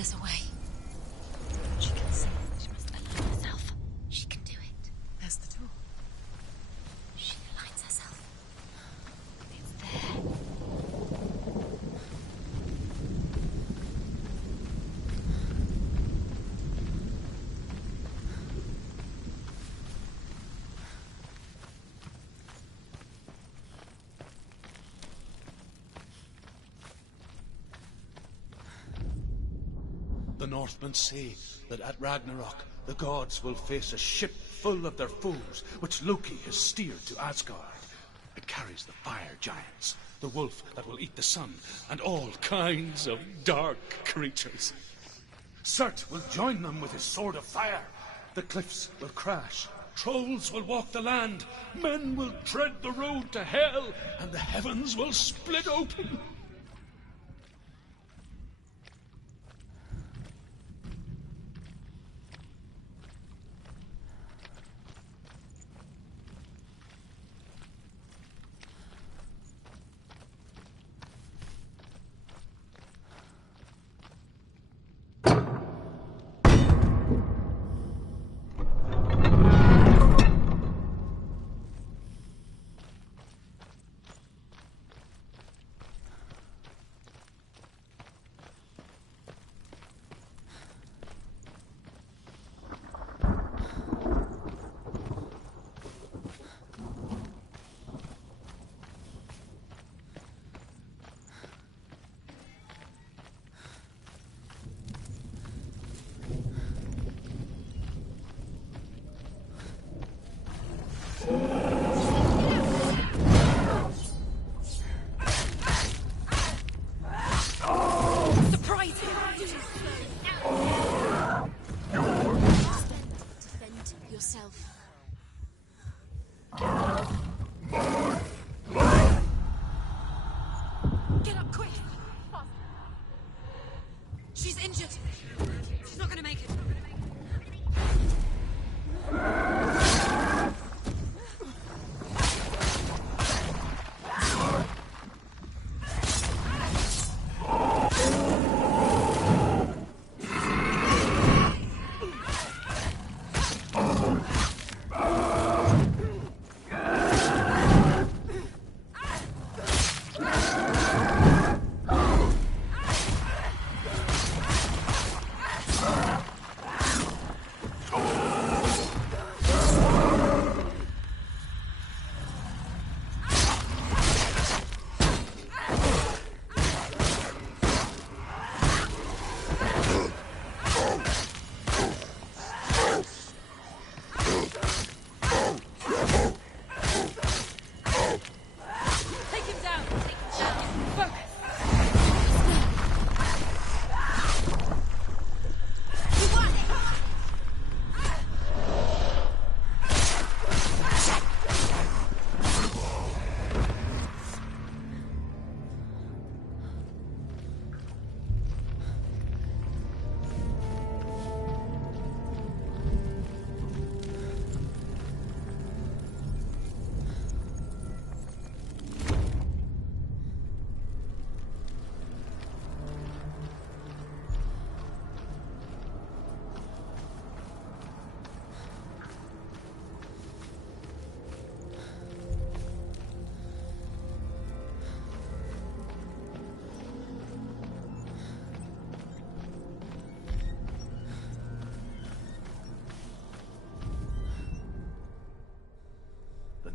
There's a way. She can see. She must align herself. She can do it. There's the door. She aligns herself. It's there. The Northmen say that at Ragnarok, the gods will face a ship full of their foes, which Loki has steered to Asgard. It carries the fire giants, the wolf that will eat the sun, and all kinds of dark creatures. Surt will join them with his sword of fire. The cliffs will crash. Trolls will walk the land. Men will tread the road to hell, and the heavens will split open.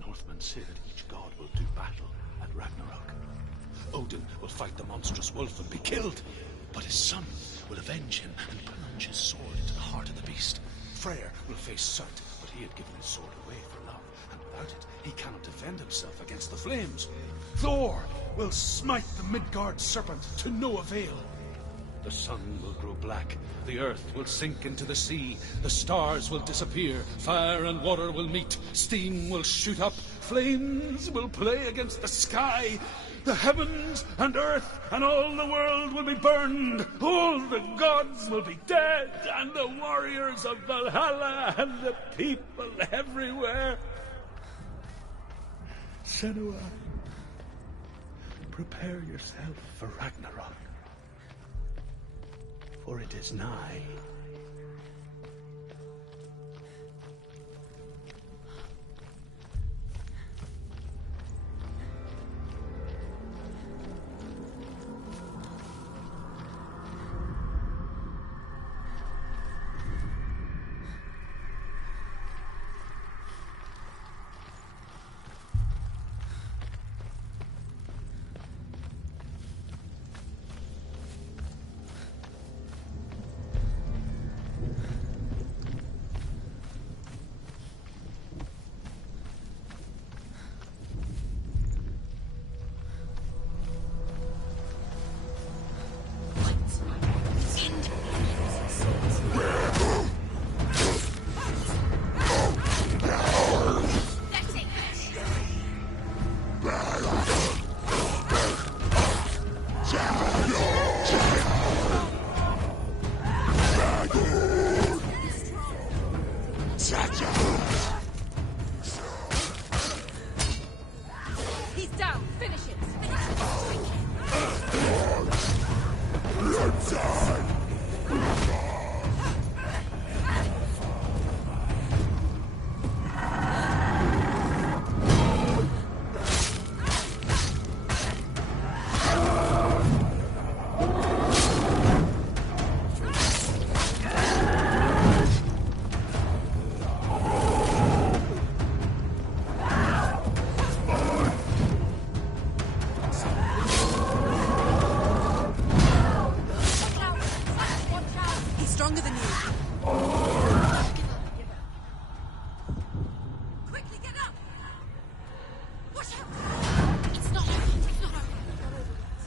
Northmen say that each god will do battle at Ragnarok. Odin will fight the monstrous wolf and be killed, but his son will avenge him and plunge his sword into the heart of the beast. Freyr will face Surt, but he had given his sword away for love, and without it, he cannot defend himself against the flames. Thor will smite the Midgard serpent to no avail. The sun will grow black, the earth will sink into the sea, the stars will disappear, fire and water will meet, steam will shoot up, flames will play against the sky, the heavens and earth and all the world will be burned, all the gods will be dead, and the warriors of Valhalla and the people everywhere. Senua, prepare yourself for Ragnarok. for it is nigh. He's down. Finish it. He's stronger than you. Quickly get up! Watch out! It's not over. It's not over.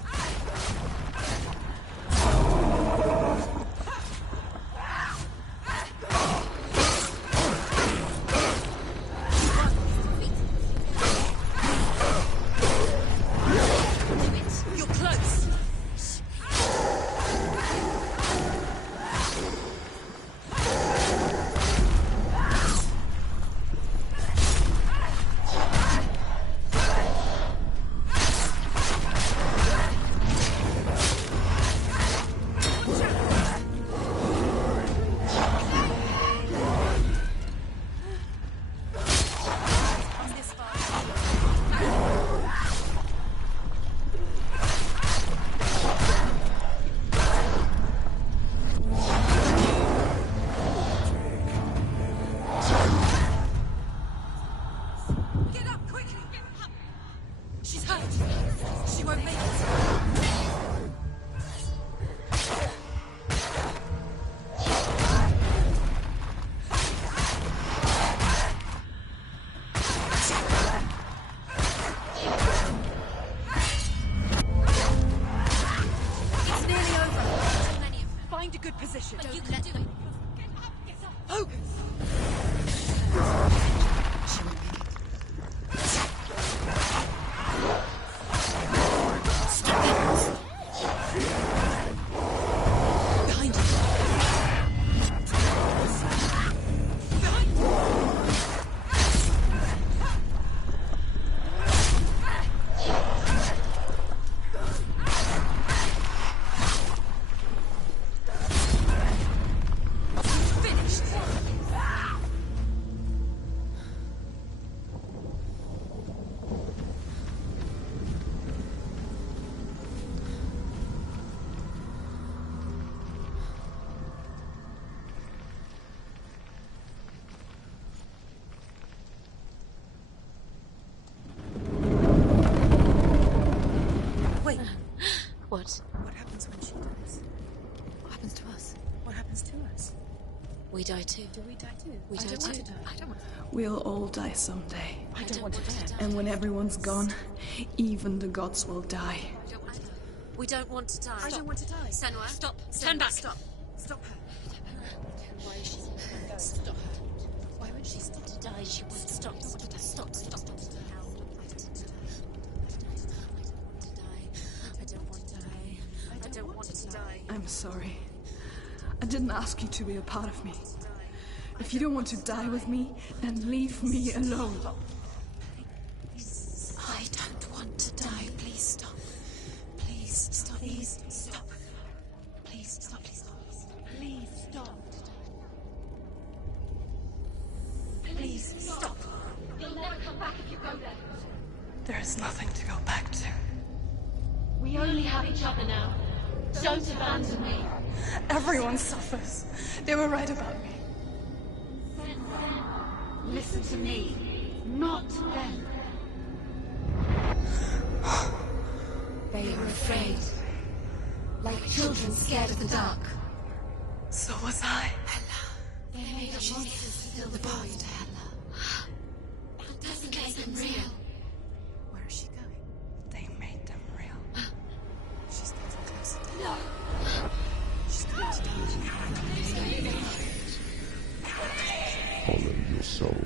You're close. I'm this far. Get up, quickly! Get up! She's hurt. She won't make it. It's nearly over. Too many of them. Find a good position. But you can do it. Get up. Get up. Focus! Behind you. Behind you. Finished. Wait, What? what happens when she dies? What happens to us? What happens to us? We die too. Do we die too? We I die don't want too. to die. I don't want to die. We'll all die someday. I don't want to die. And when everyone's gone, even the gods will die. I don't want to die. We don't want to die. I don't want to die. Senua, stop. Senua, Turn back. Stop. Stop her. Why is she stop her? Why would she stop to die? She won't stop. Stop. Stop. I don't want to die. I don't want to die. I'm sorry. I didn't ask you to be a part of me. If you don't want to die with me, then leave me alone. I don't want to die. Please stop. Please stop. Please stop. Please stop. Please stop. back if you go there. There is nothing to go back to. We only have each other now. Don't abandon me. Everyone suffers. They were right about me. Listen to me, not them. They were afraid. Like children scared of the dark. So was I. They made up monsters to fill the path to Hela. That doesn't make them real. Where is she going? They made them real. She's getting closer. No! She's going to die. Follow your soul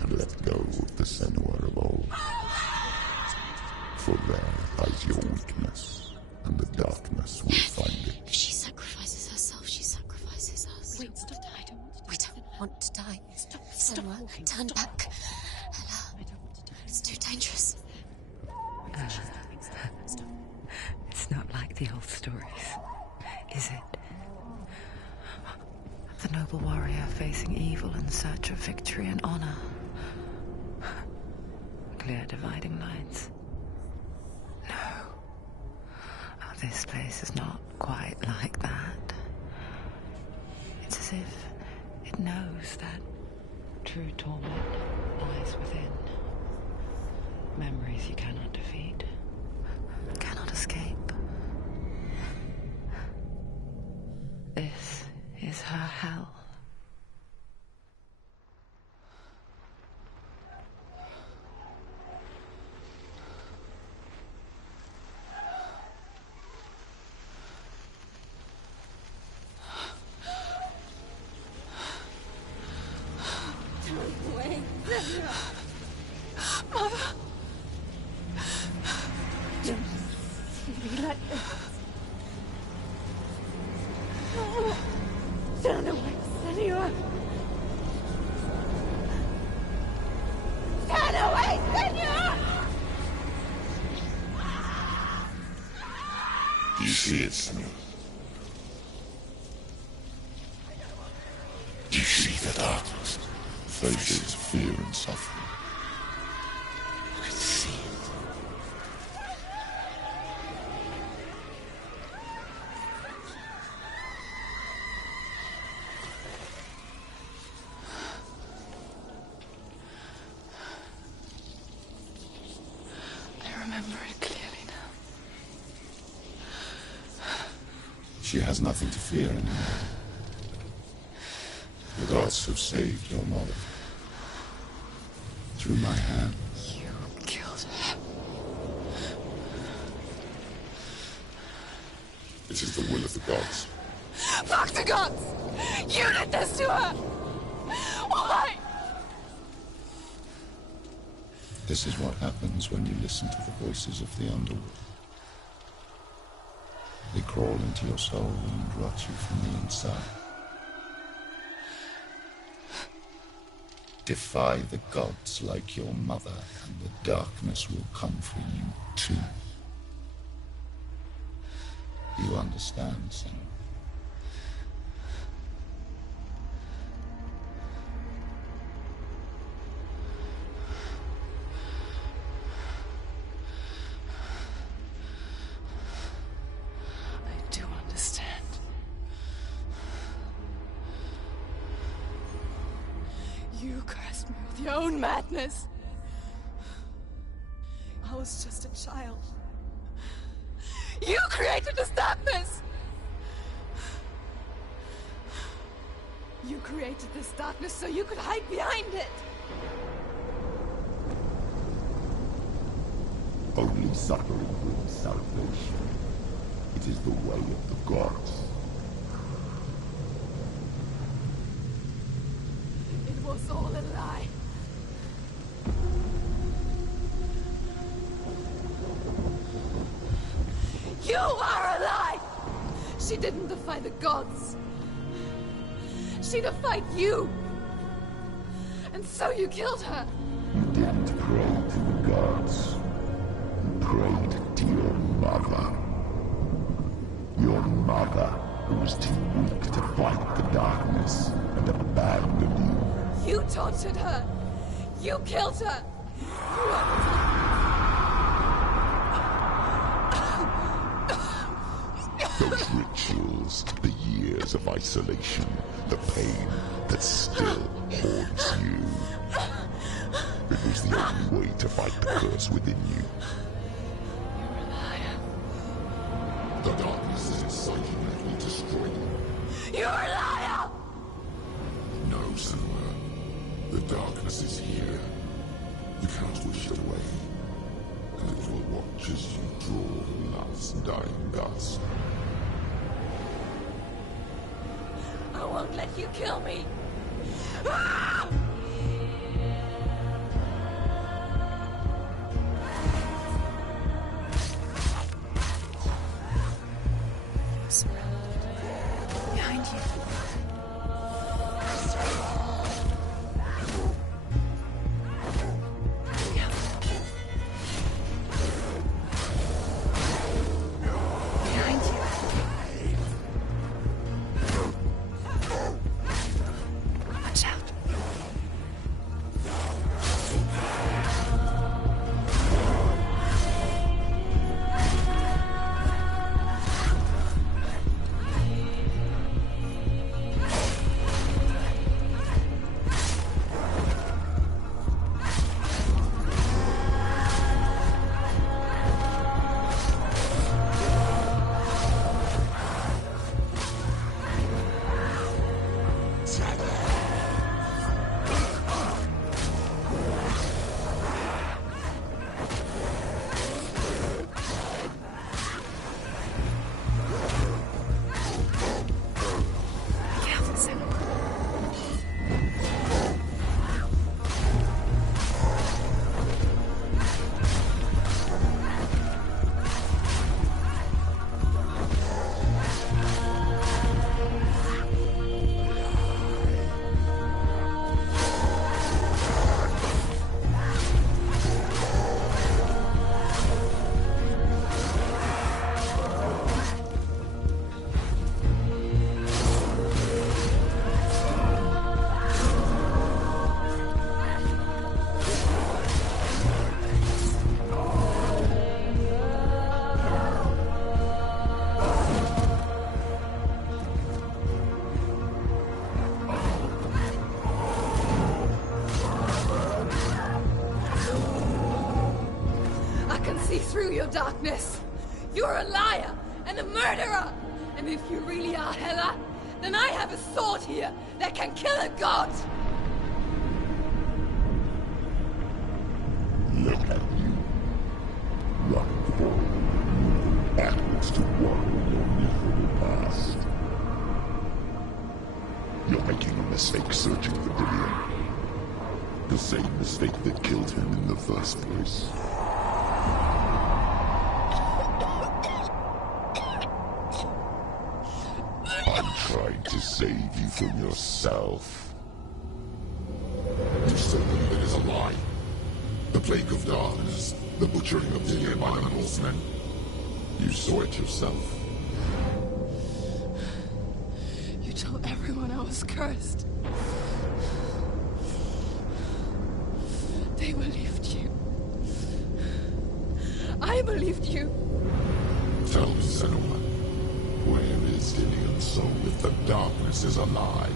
and let go of the Senua of old. For there lies your weakness, and the darkness will find it. If she sacrifices herself, she sacrifices us. Wait, stop. I don't want to die. We don't want to die. Stop Senua, walking. turn Stop. back. Ella, I don't want to die. it's too dangerous. Stop. It's not like the old stories, is it? The noble warrior facing evil in search of victory and honor. Clear dividing lines. No. Oh, this place is not quite like that. It's as if it knows that true torment lies within. Memories you cannot defeat, cannot escape. This is her hell. You see it, Senua? You see the darkness, faces fear and suffering. You can see it. I remember it clearly now. She has nothing to fear anymore. The gods have saved your mother. Through my hand. You killed her. It is the will of the gods. Fuck the gods! You did this to her! Why? This is what happens when you listen to the voices of the underworld. They crawl into your soul and rot you from the inside. Defy the gods like your mother, and the darkness will come for you too. You understand, Senua? I do understand. You cursed me with your own madness. I was just a child. You created this darkness! You created this darkness so you could hide behind it! Only suffering brings salvation. It is the way of the gods. It was all a lie. You are a lie! She didn't defy the gods. She defied you. And so you killed her. You didn't pray to the gods. You prayed to your mother. Your mother, who was too weak to fight the darkness and abandoned you. You tortured her. You killed her. Those rituals, the years of isolation, the pain that still haunts you. It was the only way to fight the curse within you. You're a liar. The darkness is inside you that will destroy you. You're a liar! No, Senua. The darkness is here. You cannot wish it away. And it will watch as you draw the last dying gasp. I won't let you kill me! Ah! Surrounded. Behind you. Behind you. Watch out. Careful, Senua. I can see through your darkness. You're a liar and a murderer. And if you really are Hela, then I have a sword here that can kill a god. Look at you. Running forward. Backwards to wallow in your miserable past. You're making a mistake searching for Dillion. The same mistake that killed him in the first place. I'm trying to save you from yourself. You still believe it is a lie. The plague of darkness, the butchering of Dillion by the Northmen. You saw it yourself. You told everyone I was cursed. They believed you. I believed you. Tell me, Senua, where is Dillion's soul if the darkness is a lie?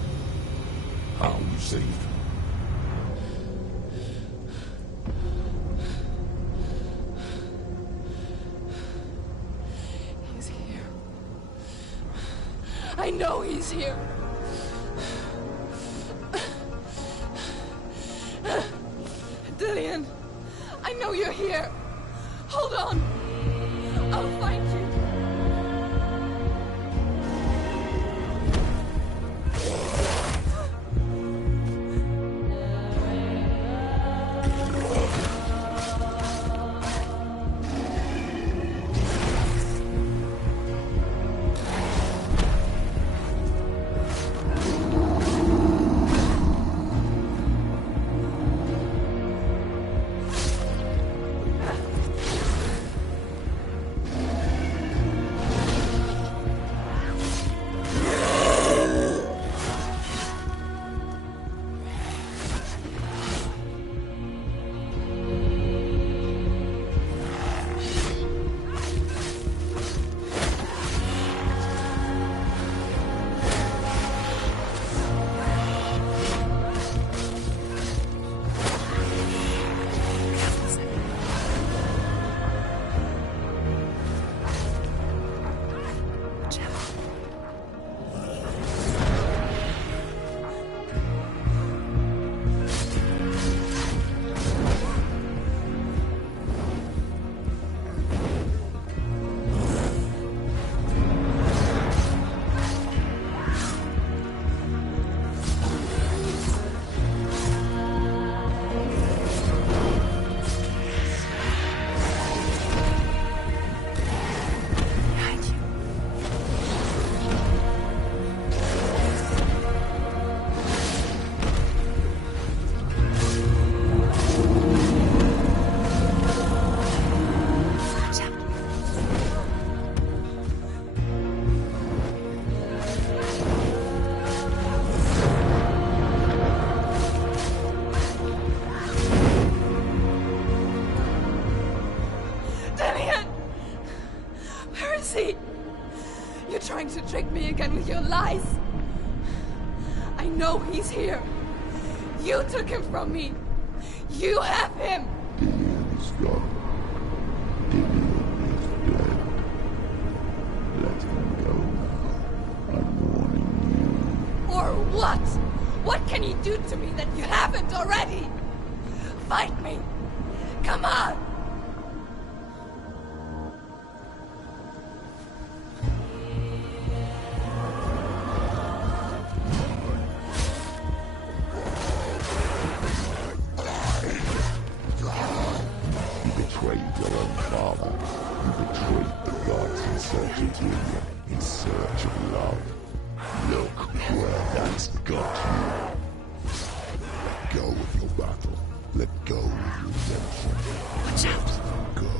How you saved him? He's here. I know he's here. Dillion, I know you're here. Hold on. I'll find you. me again with your lies. I know he's here. You took him from me. You have him. Dillion is gone. Dillion is dead. Let him go now. I'm warning you. Or what? What can he do to me that you haven't already? Fight me. Come on. In search of love. Look where that's got you. Let go of your battle. Let go of redemption. Watch out! Let go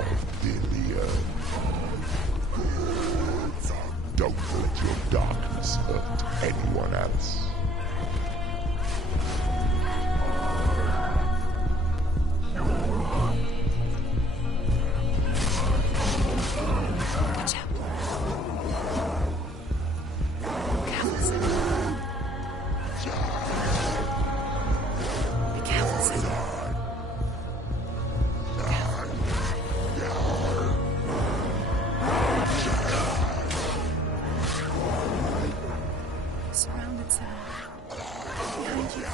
of Dillion. Don't let your darkness hurt anyone else. Surrounded, sir. Behind you.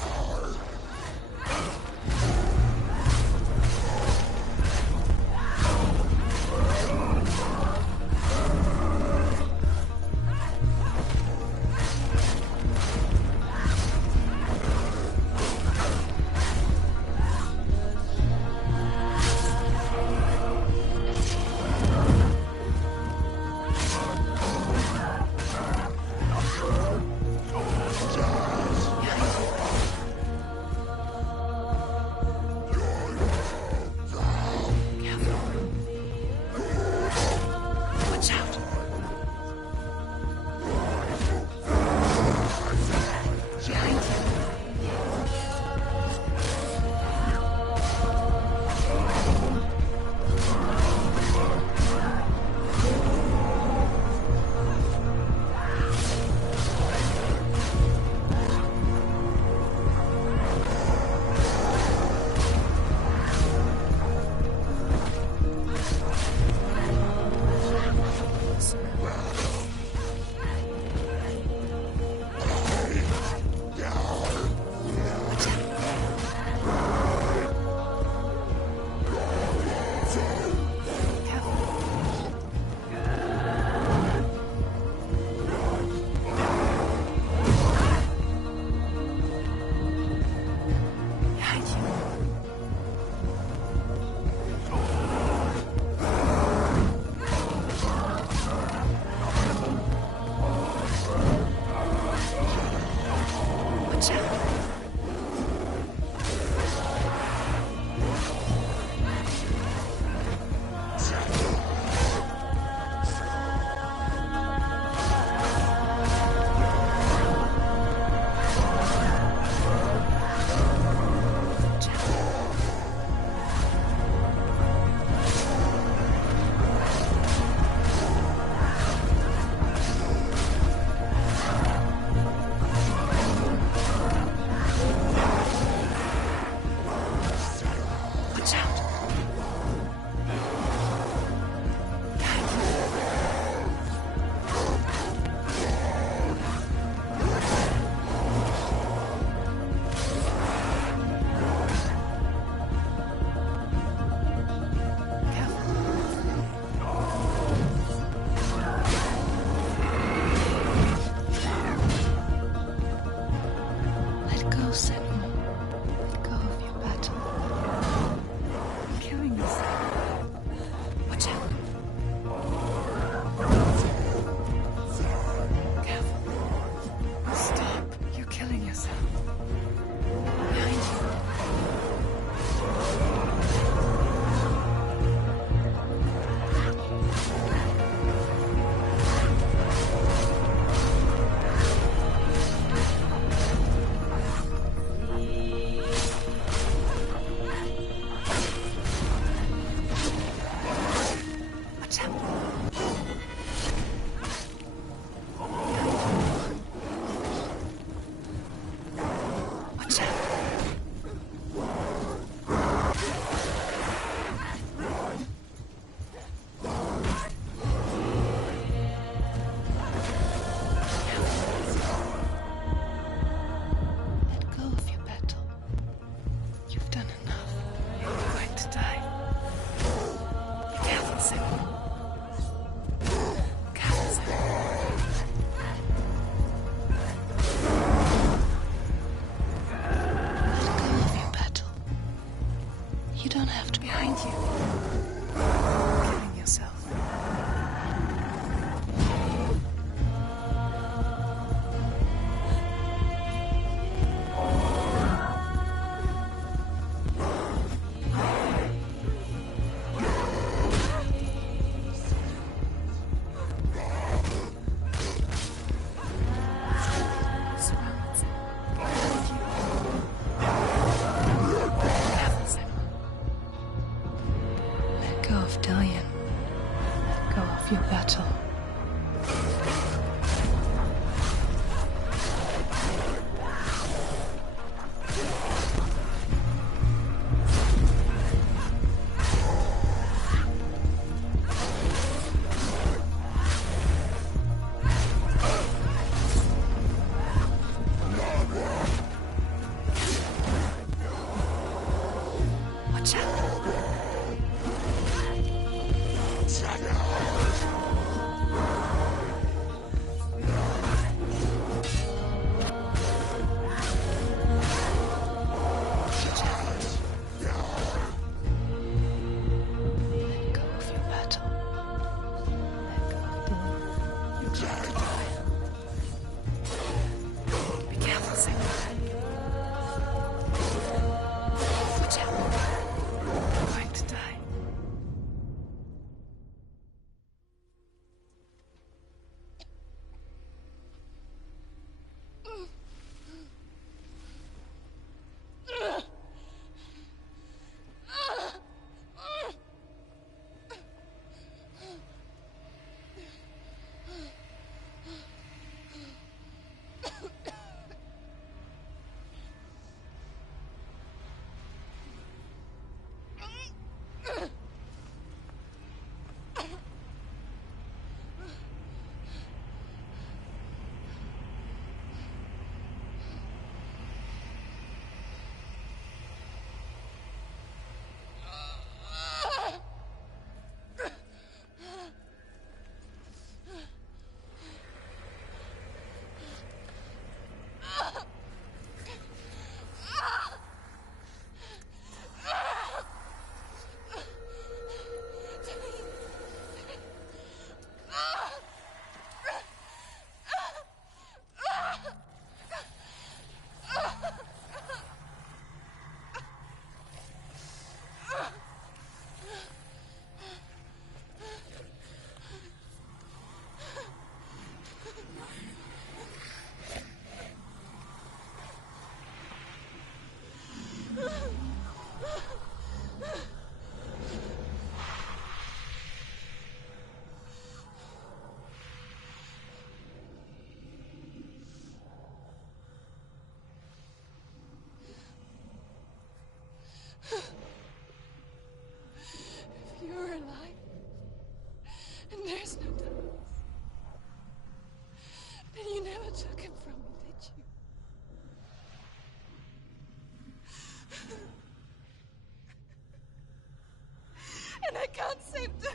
I can't save Diane.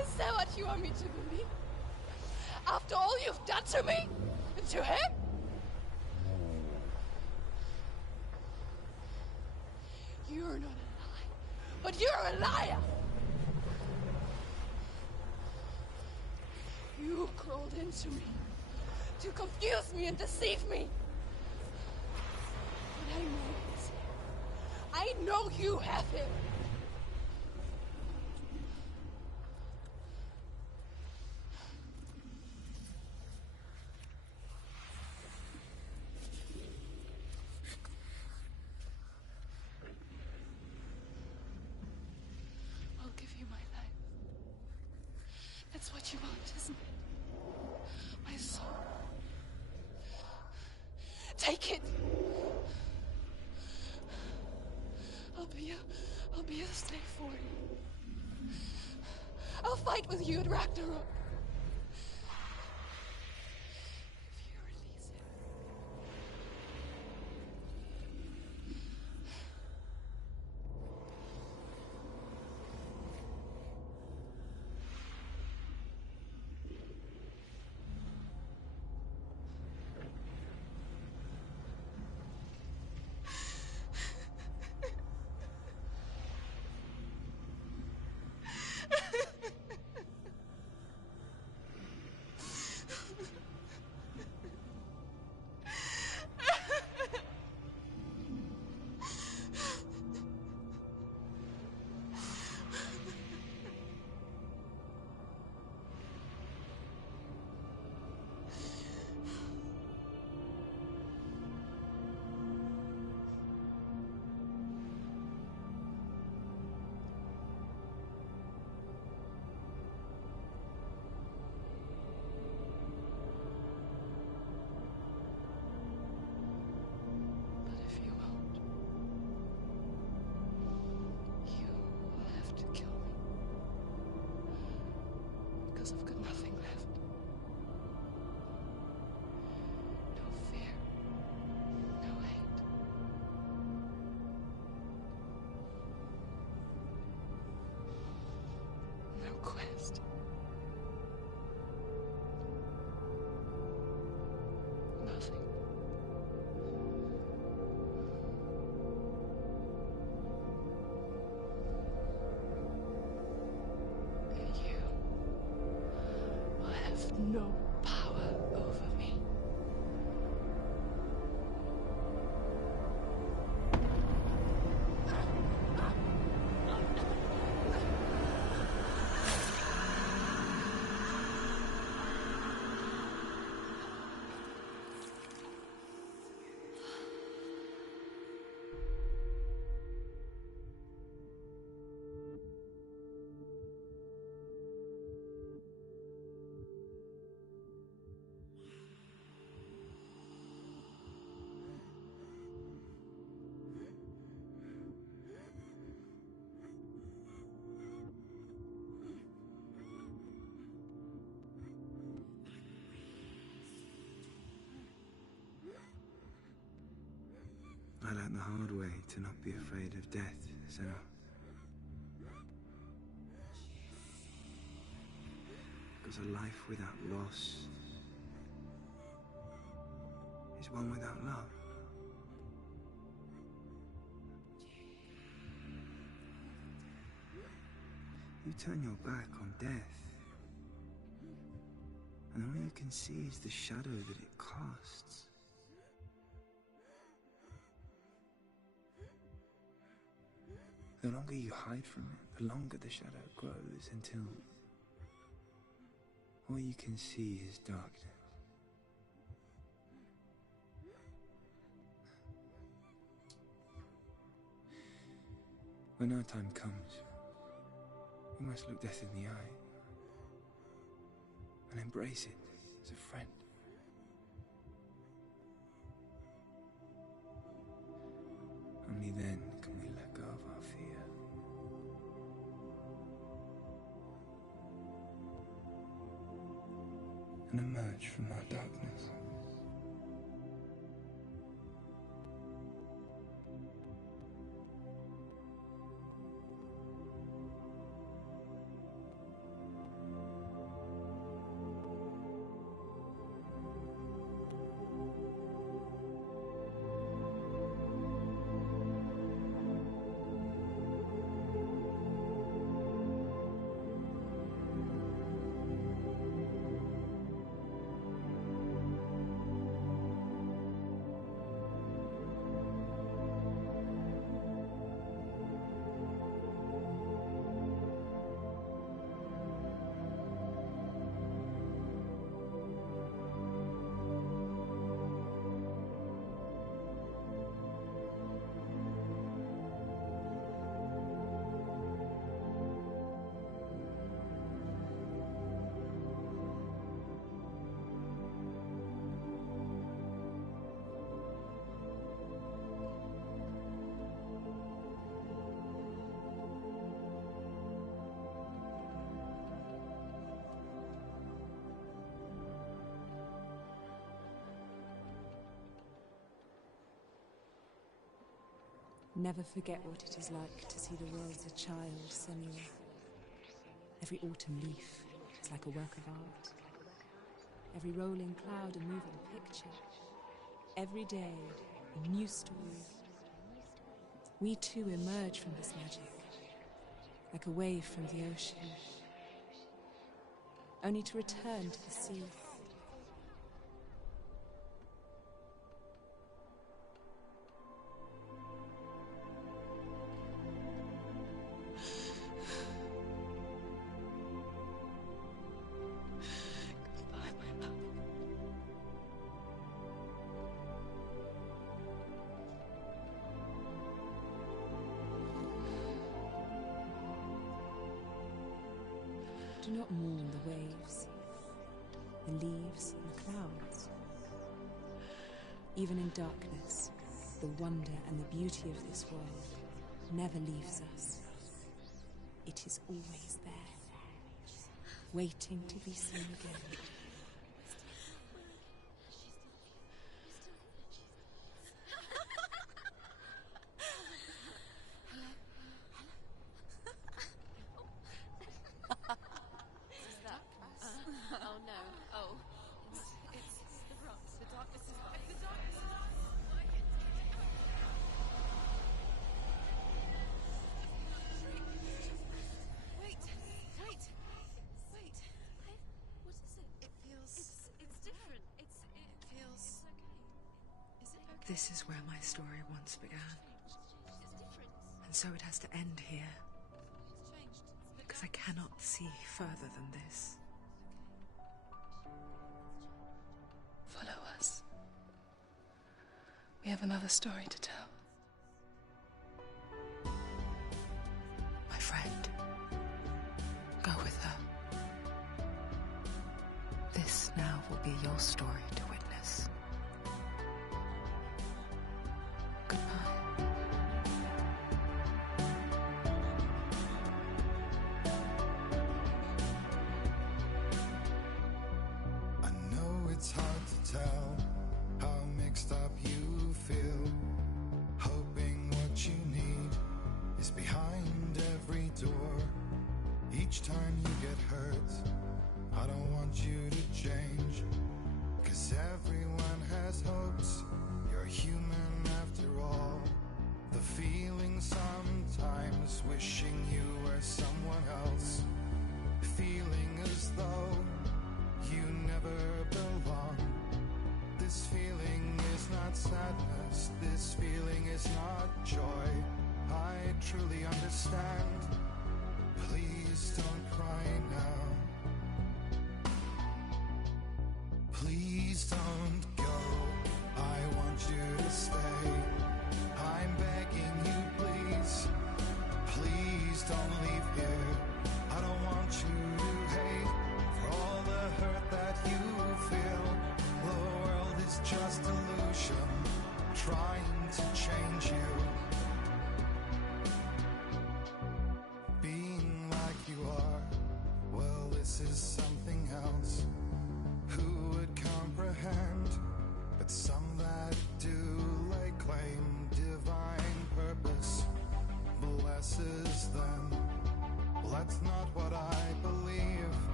Is that what you want me to believe? After all you've done to me? And to him? You're not a lie, but you're a liar! You crawled into me to confuse me and deceive me. But I know he's here. I know you have him. I'll give you my life. That's what you want, isn't it? My soul. Take it. I'll be a slave for you. I'll fight with you at Ragnarok. If you release him. I've got nothing left. No fear. No hate. No quest. Nothing. No power over me. I learned the hard way to not be afraid of death, Senna. Because a life without loss is one without love. You turn your back on death, and all you can see is the shadow that it casts. The longer you hide from it, the longer the shadow grows until all you can see is darkness. When our time comes, almost look death in the eye and embrace it as a friend. Only then can we let go of our fear. And emerge from our darkness. Never forget what it is like to see the world as a child, Samuel. Every autumn leaf is like a work of art. Every rolling cloud a moving picture. Every day a new story. We too emerge from this magic, like a wave from the ocean, only to return to the sea. Do not mourn the waves, the leaves and the clouds. Even in darkness, the wonder and the beauty of this world never leaves us. It is always there, waiting to be seen again. This is where my story once began. And so it has to end here. Because I cannot see further than this. Follow us. We have another story to tell. My friend, go with her. This now will be your story to witness. Goodbye. I know it's hard to tell how mixed up you feel, hoping what you need is behind every door. Each time you get hurt, I don't want you to change, 'cause everyone has hopes. You're human after all. The feeling sometimes wishing you were someone else, feeling as though you never belong. This feeling is not sadness, this feeling is not joy. I truly understand. Please don't cry now. Please don't go. I want you to stay. I'm begging you, please. Please don't leave here.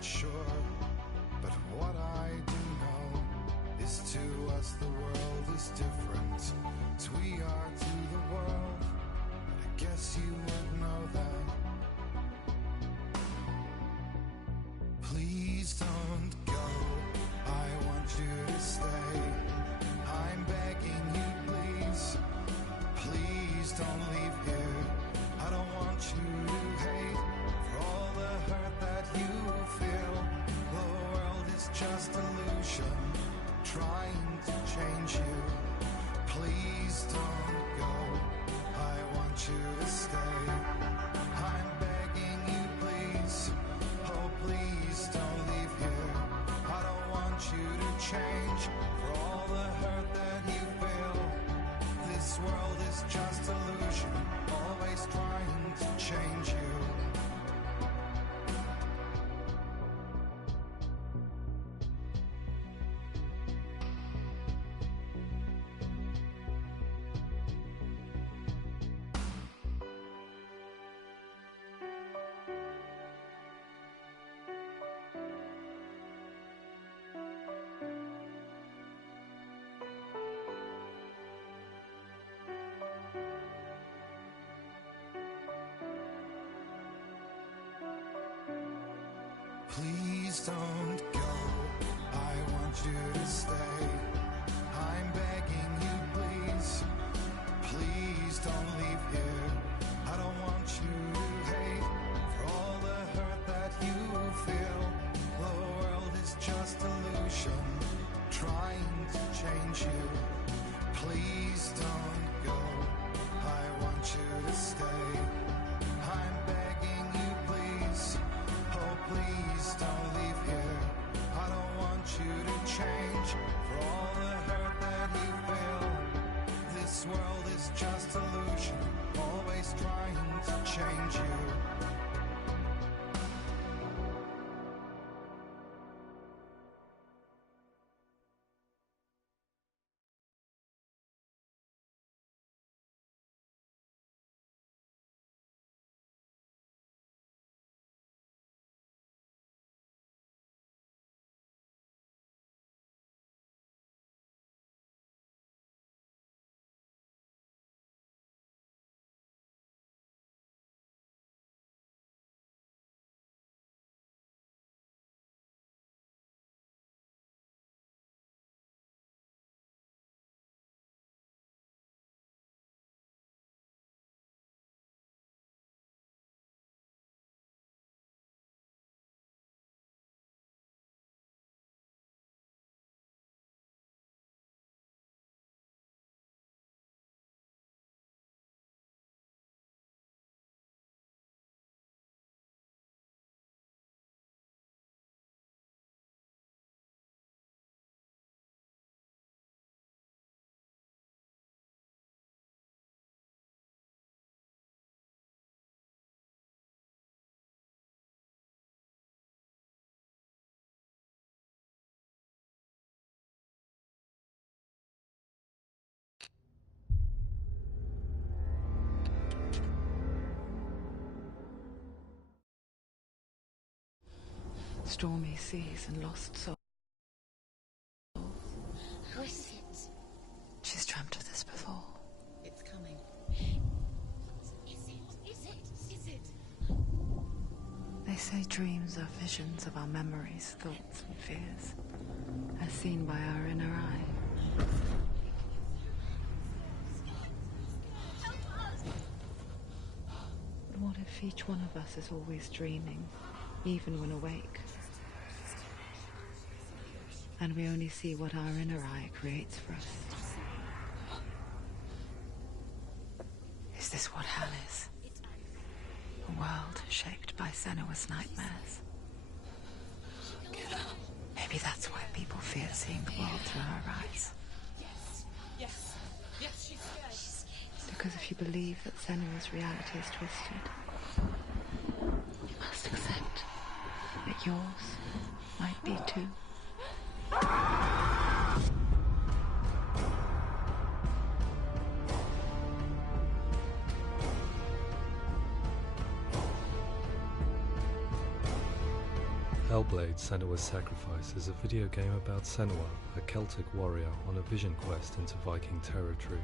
not sure, but what I do know is to us the world is different as we are to the world. But I guess you would know that. Please don't go, I want you to stay. I'm begging you, please. Please don't leave here. I don't want you to hate for all the hurt that you feel. The world is just illusion, trying to change you. Please don't go, I want you to stay. I'm begging you, please. Oh, please don't leave here. I don't want you to change for all the hurt that you feel. This world is just illusion, always trying to change you. Please don't go, I want you to stay. I'm begging you, please. Please don't leave here. I don't want you to hate for all the hurt that you feel. The world is just illusion, trying to change you. Please don't go, I want you to stay. I'm begging you, please. Oh, please don't leave here. I don't want you to change for all the hurt that you feel. This world is just illusion, always trying to change you. Stormy seas and lost souls. Who is it? She's dreamt of this before. It's coming. Is it? They say dreams are visions of our memories, thoughts and fears, as seen by our inner eye. But what if each one of us is always dreaming, even when awake? And we only see what our inner eye creates for us. Is this what hell is? A world shaped by Senua's nightmares. Maybe that's why people fear seeing the world through her eyes. Yes, she's scared. Because if you believe that Senua's reality is twisted, you must accept that yours might be too. Hellblade: Senua's Sacrifice is a video game about Senua, a Celtic warrior on a vision quest into Viking territory.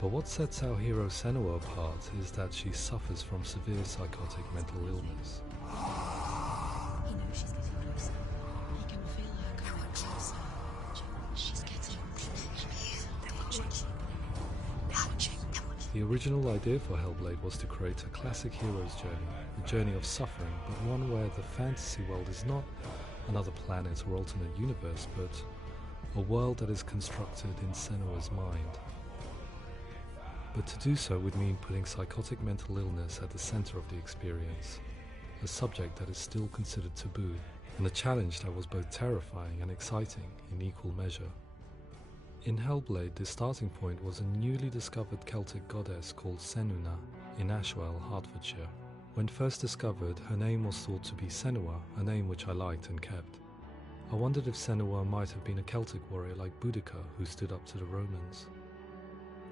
But what sets our hero Senua apart is that she suffers from severe psychotic mental illness. He knows she's getting closer. He can feel her coming closer. She's getting closer. The original idea for Hellblade was to create a classic hero's journey, a journey of suffering, but one where the fantasy world is not another planet or alternate universe, but a world that is constructed in Senua's mind. But to do so would mean putting psychotic mental illness at the center of the experience, a subject that is still considered taboo, and a challenge that was both terrifying and exciting in equal measure. In Hellblade, the starting point was a newly discovered Celtic goddess called Senuna in Ashwell, Hertfordshire. When first discovered, her name was thought to be Senua, a name which I liked and kept. I wondered if Senua might have been a Celtic warrior like Boudica who stood up to the Romans.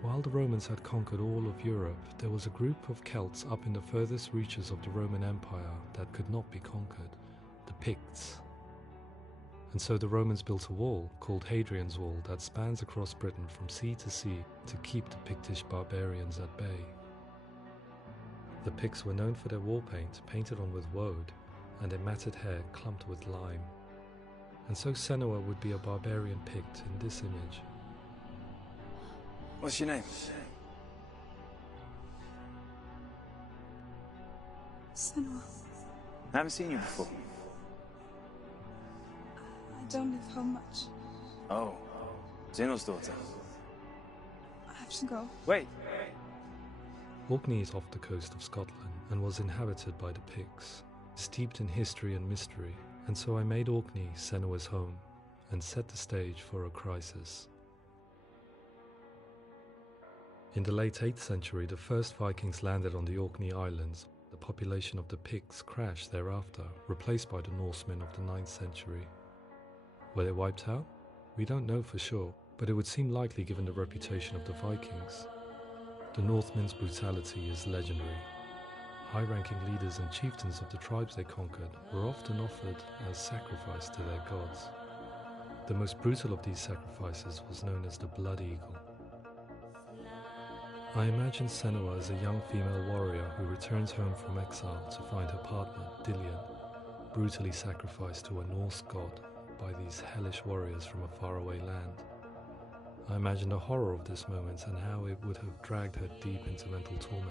While the Romans had conquered all of Europe, there was a group of Celts up in the furthest reaches of the Roman Empire that could not be conquered, the Picts. And so the Romans built a wall, called Hadrian's Wall, that spans across Britain from sea to sea to keep the Pictish barbarians at bay. The Picts were known for their war paint, painted on with woad, and their matted hair clumped with lime. And so Senua would be a barbarian Pict in this image. What's your name? Senua. I haven't seen you before. I don't live home much. Oh, Zeno's daughter. I have to go. Wait. Orkney is off the coast of Scotland and was inhabited by the Picts, steeped in history and mystery, and so I made Orkney Senua's home and set the stage for a crisis. In the late 8th century, the first Vikings landed on the Orkney Islands. The population of the Picts crashed thereafter, replaced by the Norsemen of the 9th century. Were they wiped out? We don't know for sure, but it would seem likely given the reputation of the Vikings. The Northmen's brutality is legendary. High-ranking leaders and chieftains of the tribes they conquered were often offered as sacrifice to their gods. The most brutal of these sacrifices was known as the Blood Eagle. I imagine Senua as a young female warrior who returns home from exile to find her partner, Dillion, brutally sacrificed to a Norse god by these hellish warriors from a faraway land. I imagine the horror of this moment and how it would have dragged her deep into mental torment.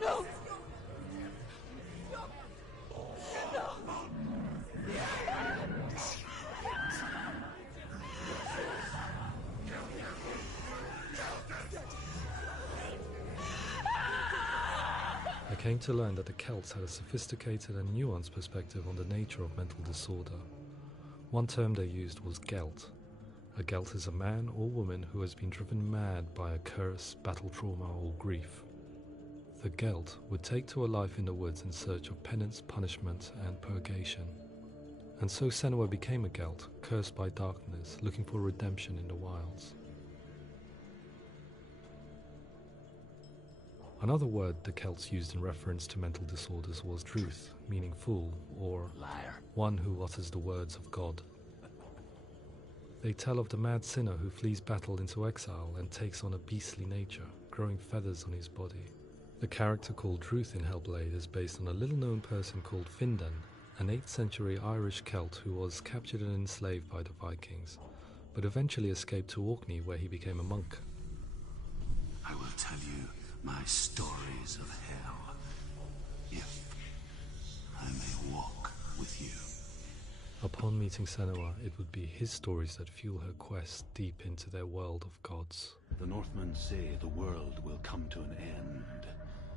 No! I came to learn that the Celts had a sophisticated and nuanced perspective on the nature of mental disorder. One term they used was gelt. A gelt is a man or woman who has been driven mad by a curse, battle trauma, or grief. The gelt would take to a life in the woods in search of penance, punishment, and purgation. And so Senua became a gelt, cursed by darkness, looking for redemption in the wilds. Another word the Celts used in reference to mental disorders was druth, meaning fool, or liar, one who utters the words of God. They tell of the mad sinner who flees battle into exile and takes on a beastly nature, growing feathers on his body. The character called Druth in Hellblade is based on a little-known person called Findan, an 8th century Irish Celt who was captured and enslaved by the Vikings, but eventually escaped to Orkney where he became a monk. I will tell you my stories of hell, if I may walk with you. Upon meeting Senua, it would be his stories that fuel her quest deep into their world of gods. The Northmen say the world will come to an end.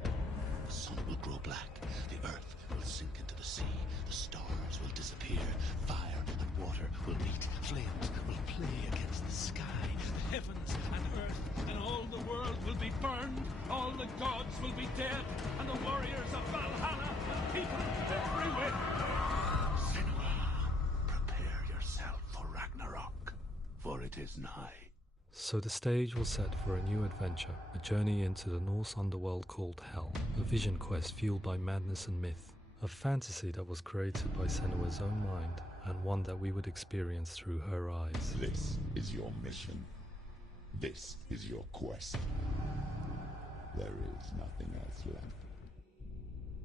The sun will grow black, the earth will sink into the sea, the stars will disappear, fire and water will meet, flames will play against the sky, the heavens and earth and all the world will be burned, all the gods will be dead, and the warriors of Valhalla and people everywhere. Senua, prepare yourself for Ragnarok, for it it is nigh. So the stage was set for a new adventure, a journey into the Norse underworld called Hell, a vision quest fueled by madness and myth, a fantasy that was created by Senua's own mind, and one that we would experience through her eyes. This is your mission. This is your quest. There is nothing else left.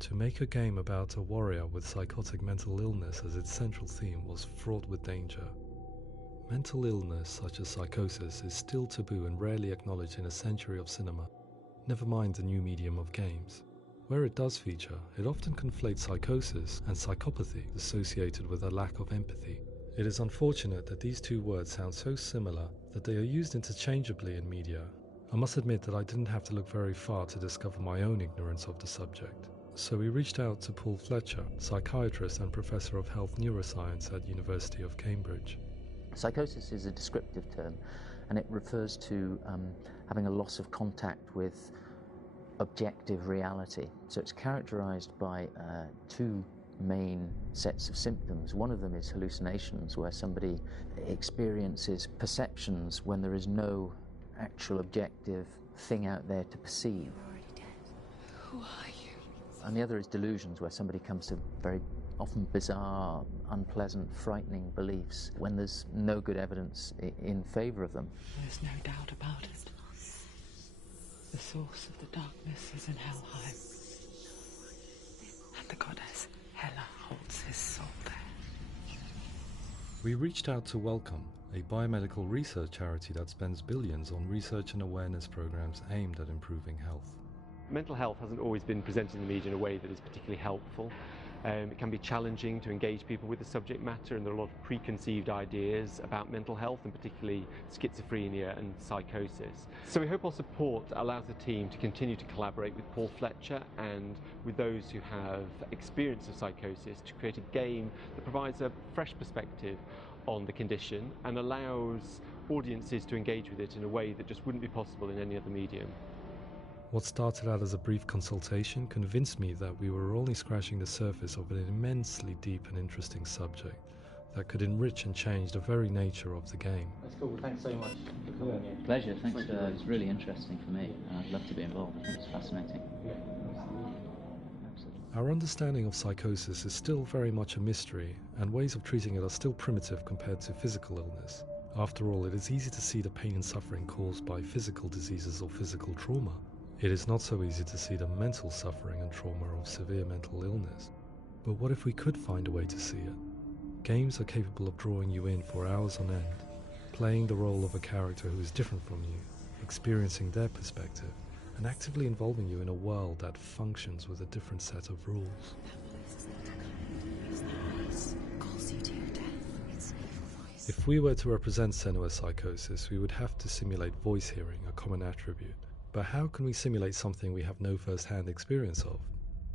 To make a game about a warrior with psychotic mental illness as its central theme was fraught with danger. Mental illness such as psychosis is still taboo and rarely acknowledged in a century of cinema, never mind the new medium of games. Where it does feature, it often conflates psychosis and psychopathy associated with a lack of empathy. It is unfortunate that these two words sound so similar that they are used interchangeably in media. I must admit that I didn't have to look very far to discover my own ignorance of the subject. So we reached out to Paul Fletcher, psychiatrist and professor of health neuroscience at University of Cambridge. Psychosis is a descriptive term, and it refers to having a loss of contact with objective reality. So it's characterized by two main sets of symptoms. One of them is hallucinations, where somebody experiences perceptions when there is no actual objective thing out there to perceive. You're already dead. Who are you? And the other is delusions, where somebody comes to very often bizarre, unpleasant, frightening beliefs when there's no good evidence in favour of them. There's no doubt about it. The source of the darkness is in Helheim, and the goddess Hela holds his soul there. We reached out to Welcome, a biomedical research charity that spends billions on research and awareness programs aimed at improving health. Mental health hasn't always been presented in the media in a way that is particularly helpful. It can be challenging to engage people with the subject matter, and there are a lot of preconceived ideas about mental health, and particularly schizophrenia and psychosis. So we hope our support allows the team to continue to collaborate with Paul Fletcher and with those who have experience of psychosis to create a game that provides a fresh perspective on the condition and allows audiences to engage with it in a way that just wouldn't be possible in any other medium. What started out as a brief consultation convinced me that we were only scratching the surface of an immensely deep and interesting subject that could enrich and change the very nature of the game. That's cool. Thanks so much for coming here. Pleasure. Thanks. It's really interesting for me, and I'd love to be involved. I think it's fascinating. Our understanding of psychosis is still very much a mystery, and ways of treating it are still primitive compared to physical illness. After all, it is easy to see the pain and suffering caused by physical diseases or physical trauma. It is not so easy to see the mental suffering and trauma of severe mental illness. But what if we could find a way to see it? Games are capable of drawing you in for hours on end, playing the role of a character who is different from you, experiencing their perspective, and actively involving you in a world that functions with a different set of rules. If we were to represent Senua's psychosis, we would have to simulate voice hearing, a common attribute. But how can we simulate something we have no first-hand experience of?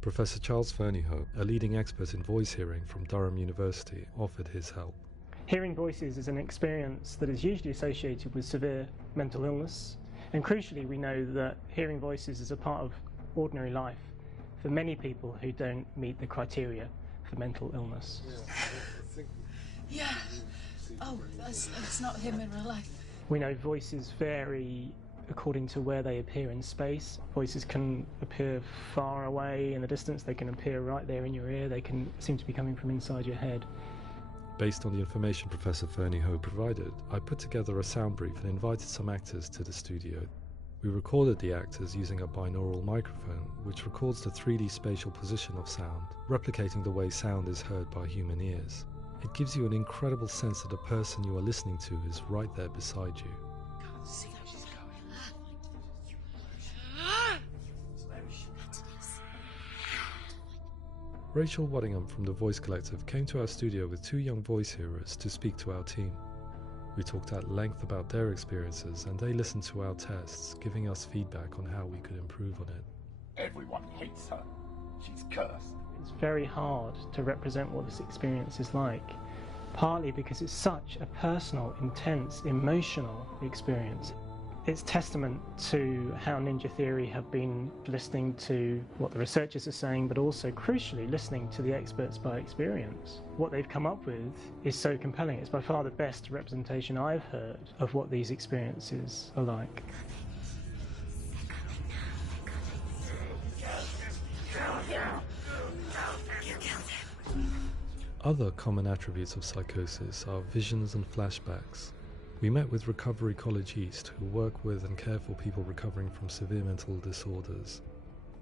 Professor Charles Fernyhough, a leading expert in voice hearing from Durham University, offered his help. Hearing voices is an experience that is usually associated with severe mental illness, and crucially we know that hearing voices is a part of ordinary life for many people who don't meet the criteria for mental illness. Yeah. Oh, that's not him in real life. We know voices vary according to where they appear in space. Voices can appear far away in the distance, they can appear right there in your ear, they can seem to be coming from inside your head. Based on the information Professor Fernyhough provided, I put together a sound brief and invited some actors to the studio. We recorded the actors using a binaural microphone, which records the 3D spatial position of sound, replicating the way sound is heard by human ears. It gives you an incredible sense that the person you are listening to is right there beside you. Can't see how she's going. Rachel Waddingham from the Voice Collective came to our studio with 2 young voice hearers to speak to our team. We talked at length about their experiences, and they listened to our tests, giving us feedback on how we could improve on it. Everyone hates her. She's cursed. It's very hard to represent what this experience is like, partly because it's such a personal, intense, emotional experience. It's testament to how Ninja Theory have been listening to what the researchers are saying, but also, crucially, listening to the experts by experience. What they've come up with is so compelling. It's by far the best representation I've heard of what these experiences are like. Other common attributes of psychosis are visions and flashbacks. We met with Recovery College East, who work with and care for people recovering from severe mental disorders.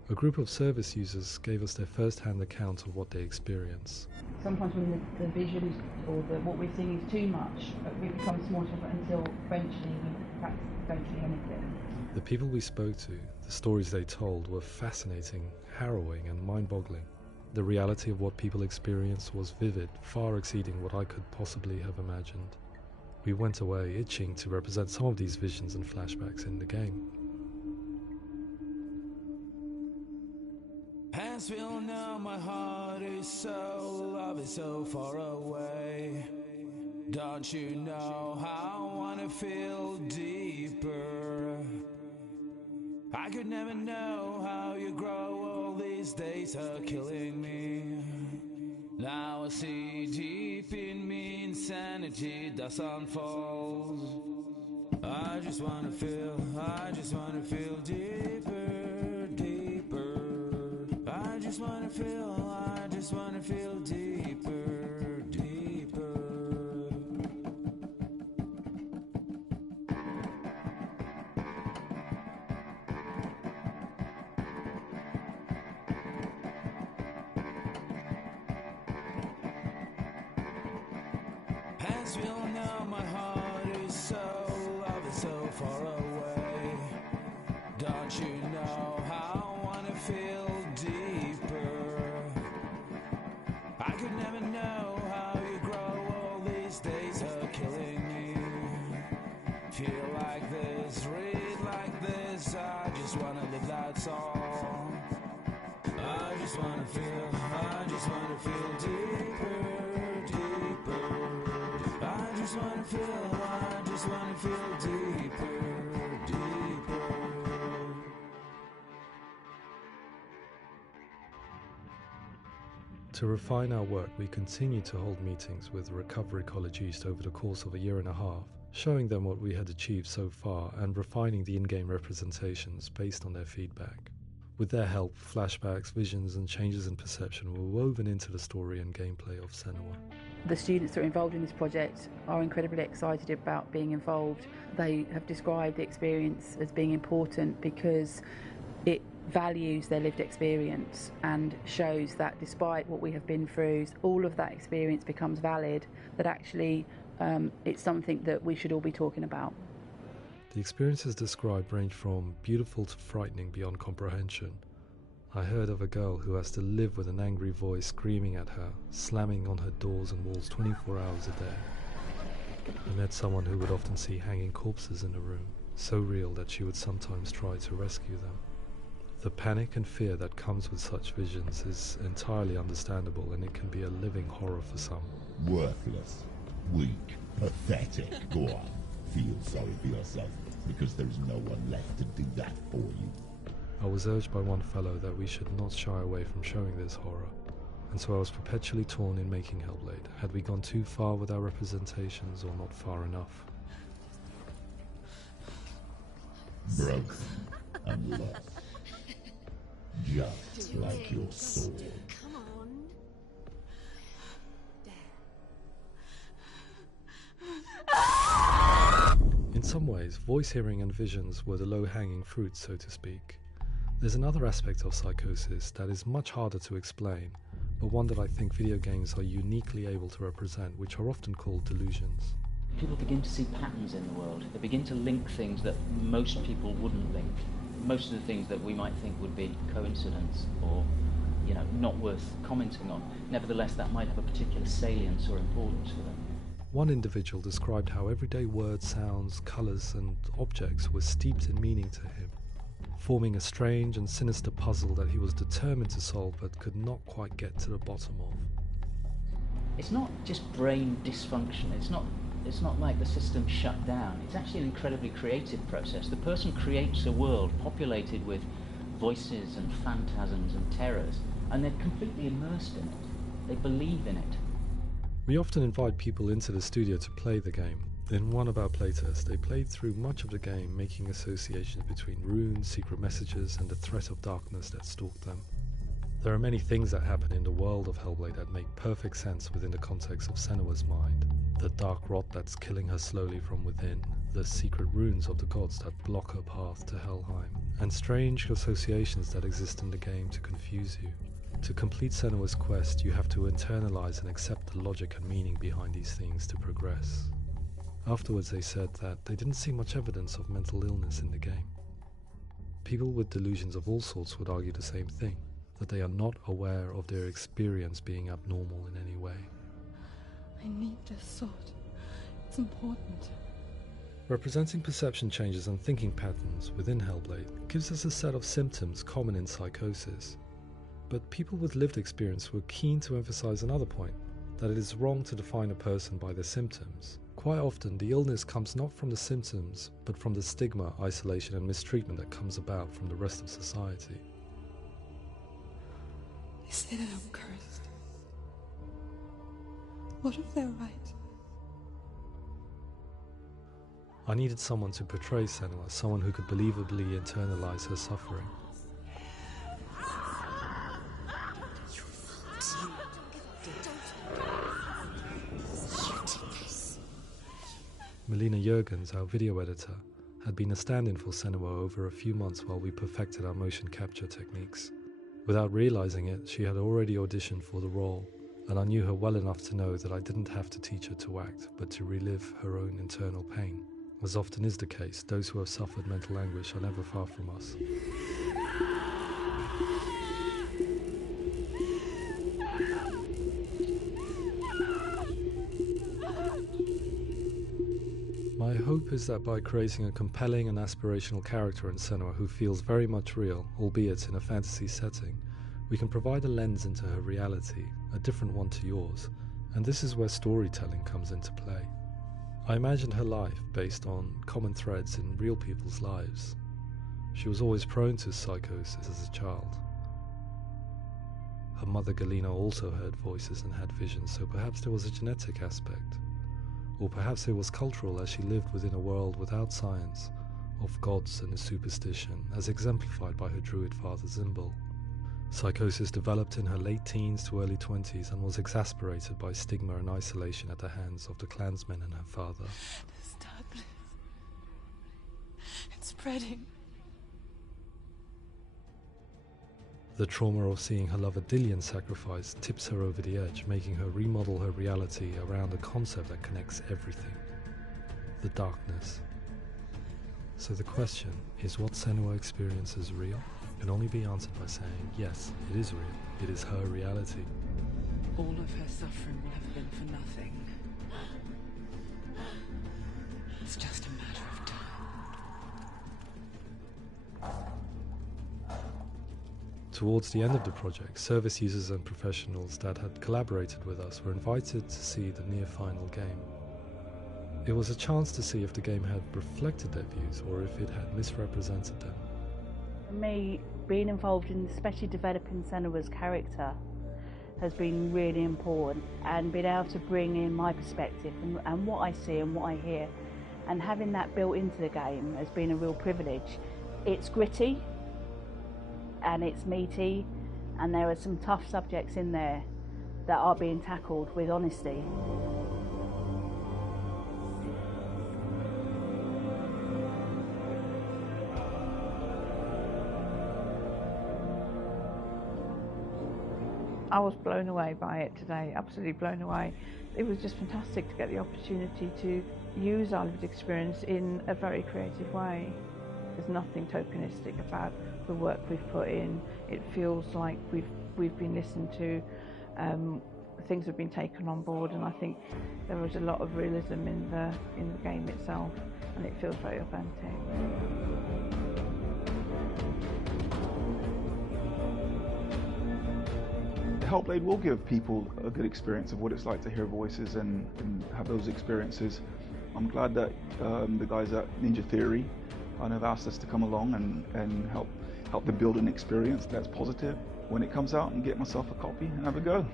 A group of service users gave us their first-hand account of what they experience. Sometimes when the visions or what we're seeing is too much, it becomes more difficult until eventually we perhaps don't see anything. The people we spoke to, the stories they told, were fascinating, harrowing and mind-boggling. The reality of what people experienced was vivid, far exceeding what I could possibly have imagined. We went away itching to represent some of these visions and flashbacks in the game. As we all know, my heart is so, love is so far away. Don't you know how I wanna feel deeper? I could never know how you grow, all these days are killing me. Now I see deep in me insanity does unfold. I just wanna feel deeper, deeper. I just wanna feel deeper, deeper. As we all know, my heart is so, love is so far away. Don't you know how I wanna feel deeper? I could never know how you grow, all these days are killing me. Feel like this, read like this, I just wanna live that song. I just wanna feel deeper, deeper. I just wanna feel deeper, deeper. To refine our work, we continue to hold meetings with Recovery College East over the course of a year and a half, showing them what we had achieved so far and refining the in-game representations based on their feedback. With their help, flashbacks, visions and changes in perception were woven into the story and gameplay of Senua. The students that are involved in this project are incredibly excited about being involved. They have described the experience as being important because it values their lived experience and shows that despite what we have been through, all of that experience becomes valid, that actually it's something that we should all be talking about. The experiences described range from beautiful to frightening beyond comprehension. I heard of a girl who has to live with an angry voice screaming at her, slamming on her doors and walls 24 hours a day. I met someone who would often see hanging corpses in a room, so real that she would sometimes try to rescue them. The panic and fear that comes with such visions is entirely understandable, and it can be a living horror for some. Worthless, weak, pathetic. Go on, feel sorry for yourself, because there is no one left to do that for you. I was urged by one fellow that we should not shy away from showing this horror, and so I was perpetually torn in making Hellblade. Had we gone too far with our representations or not far enough? Broken and lost. Just like your soul. Come on. In some ways, voice hearing and visions were the low-hanging fruit, so to speak. There's another aspect of psychosis that is much harder to explain, but one that I think video games are uniquely able to represent, which are often called delusions. People begin to see patterns in the world. They begin to link things that most people wouldn't link. Most of the things that we might think would be coincidence or, not worth commenting on. Nevertheless, that might have a particular salience or importance for them. One individual described how everyday words, sounds, colours and objects were steeped in meaning to him, forming a strange and sinister puzzle that he was determined to solve but could not quite get to the bottom of. It's not just brain dysfunction, it's not it's not like the system's shut down. It's actually an incredibly creative process. The person creates a world populated with voices and phantasms and terrors, and they're completely immersed in it. They believe in it. We often invite people into the studio to play the game. In one of our playtests, they played through much of the game, making associations between runes, secret messages, and the threat of darkness that stalked them. There are many things that happen in the world of Hellblade that make perfect sense within the context of Senua's mind. The dark rot that's killing her slowly from within, the secret runes of the gods that block her path to Helheim, and strange associations that exist in the game to confuse you. To complete Senua's quest, you have to internalize and accept the logic and meaning behind these things to progress. Afterwards, they said that they didn't see much evidence of mental illness in the game. People with delusions of all sorts would argue the same thing, that they are not aware of their experience being abnormal in any way. I need this sword. It's important. Representing perception changes and thinking patterns within Hellblade gives us a set of symptoms common in psychosis. But people with lived experience were keen to emphasize another point, that it is wrong to define a person by their symptoms. Quite often, the illness comes not from the symptoms, but from the stigma, isolation, and mistreatment that comes about from the rest of society. They say that I'm cursed. What if they're right? I needed someone to portray Senua, someone who could believably internalize her suffering. Melina Jurgens, our video editor, had been a stand-in for Senua over a few months while we perfected our motion capture techniques. Without realizing it, she had already auditioned for the role, and I knew her well enough to know that I didn't have to teach her to act, but to relive her own internal pain. As often is the case, those who have suffered mental anguish are never far from us. My hope is that by creating a compelling and aspirational character in Senua who feels very much real, albeit in a fantasy setting, we can provide a lens into her reality, a different one to yours, and this is where storytelling comes into play. I imagined her life based on common threads in real people's lives. She was always prone to psychosis as a child. Her mother Galina also heard voices and had visions, so perhaps there was a genetic aspect. Or perhaps it was cultural, as she lived within a world without science, of gods and a superstition, as exemplified by her druid father Zimbal. Psychosis developed in her late teens to early 20s and was exasperated by stigma and isolation at the hands of the clansmen and her father. This darkness. It's spreading. The trauma of seeing her lover Dillian sacrificed tips her over the edge, making her remodel her reality around a concept that connects everything: the darkness. So the question is, what Senua experiences real? Can only be answered by saying, yes, it is real. It is her reality. All of her suffering will have been for nothing. It's just a matter of time. Towards the end of the project, service users and professionals that had collaborated with us were invited to see the near-final game. It was a chance to see if the game had reflected their views or if it had misrepresented them. For me, being involved in especially developing Senua's character has been really important, and being able to bring in my perspective and what I see and what I hear, and having that built into the game has been a real privilege. It's gritty and it's meaty, and there are some tough subjects in there that are being tackled with honesty. I was blown away by it today, absolutely blown away. It was just fantastic to get the opportunity to use our lived experience in a very creative way. There's nothing tokenistic about the work we've put in. It feels like we've been listened to, things have been taken on board, and I think there was a lot of realism in the game itself, and it feels very authentic. Hellblade will give people a good experience of what it's like to hear voices and have those experiences I'm glad that the guys at Ninja Theory kind of asked us to come along and help them build an experience that's positive when it comes out, and get myself a copy and have a go.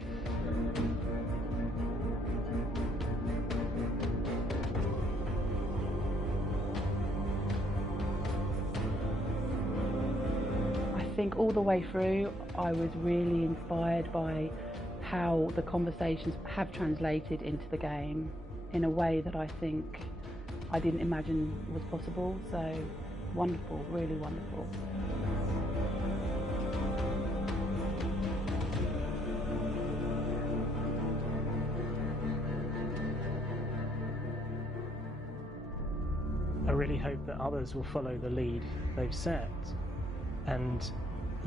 I think all the way through I was really inspired by how the conversations have translated into the game in a way that I think I didn't imagine was possible. So wonderful, really wonderful. I really hope that others will follow the lead they've set and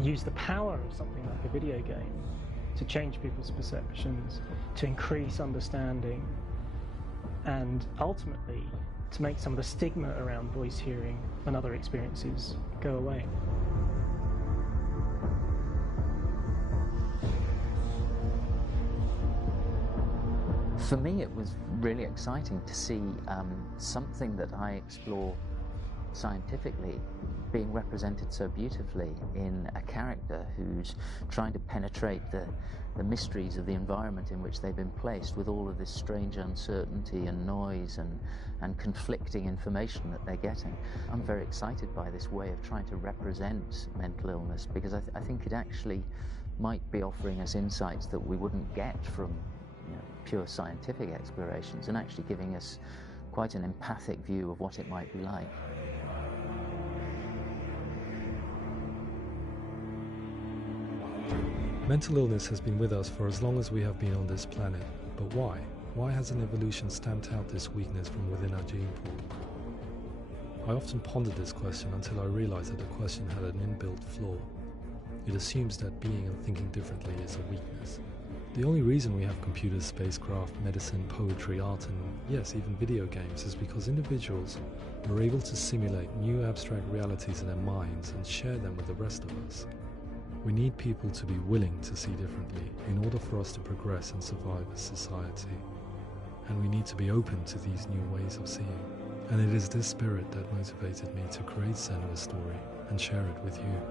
use the power of something like a video game to change people's perceptions, to increase understanding, and ultimately to make some of the stigma around voice hearing and other experiences go away. For me, it was really exciting to see something that I explore scientifically being represented so beautifully in a character who's trying to penetrate the mysteries of the environment in which they've been placed, with all of this strange uncertainty and noise and conflicting information that they're getting. I'm very excited by this way of trying to represent mental illness, because I think it actually might be offering us insights that we wouldn't get from pure scientific explorations, and actually giving us quite an empathic view of what it might be like. Mental illness has been with us for as long as we have been on this planet, but why? Why hasn't evolution stamped out this weakness from within our gene pool? I often pondered this question until I realized that the question had an inbuilt flaw. It assumes that being and thinking differently is a weakness. The only reason we have computers, spacecraft, medicine, poetry, art, and yes, even video games is because individuals are able to simulate new abstract realities in their minds and share them with the rest of us. We need people to be willing to see differently in order for us to progress and survive as society. And we need to be open to these new ways of seeing. And it is this spirit that motivated me to create Senua's story and share it with you.